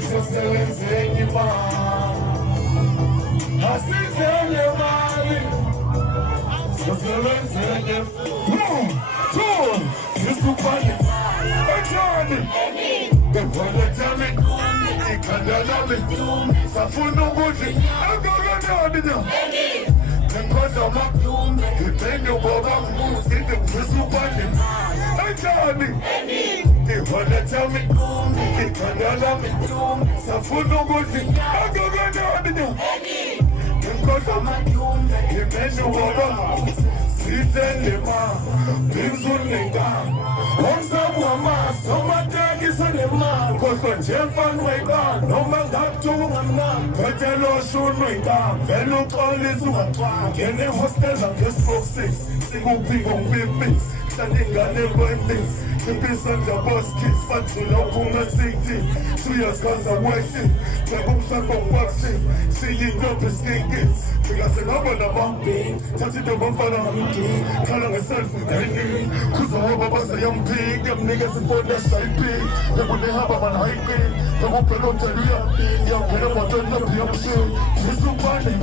sisebenzeni imali asidlele mali sisebenzeni 1, 2 sisubhale kanjani Ekwalethami ikhanda lami safuna ukuthi akanani na Ngikhozama ngiphenye ubaba ngithi ngisubhale kanjani Ekwalethami ikhanda lami safuna ukuthi akanani na Ngikhozama ngiphenye ubaba sithele ma bimzunenga Omsabu amas, omatekisa nemali Khohlwa nje mfana wayibani, noma ngakuthunga mnandi Phethelo shunu ingam, vele uxolisa ungacwanga Ngene hostel ngestroke 6, sikuphiko ngibibisi Hlala ingane kwendisi, khiphisa njabo skis Fathula uphuma 16, 2 years cause I'm waiting Cheka umshako ngibakshi, siyintombi sneakers Fika senabo nabambini, thathi ntombi mfana ngamgini Khala ngeselfie ngayini, khuza waba basayamphini Niggas in for that side beat. People they have a man hiking. They won't pay no tell you. Yeah, I'm gonna want to know the option. Here's some money.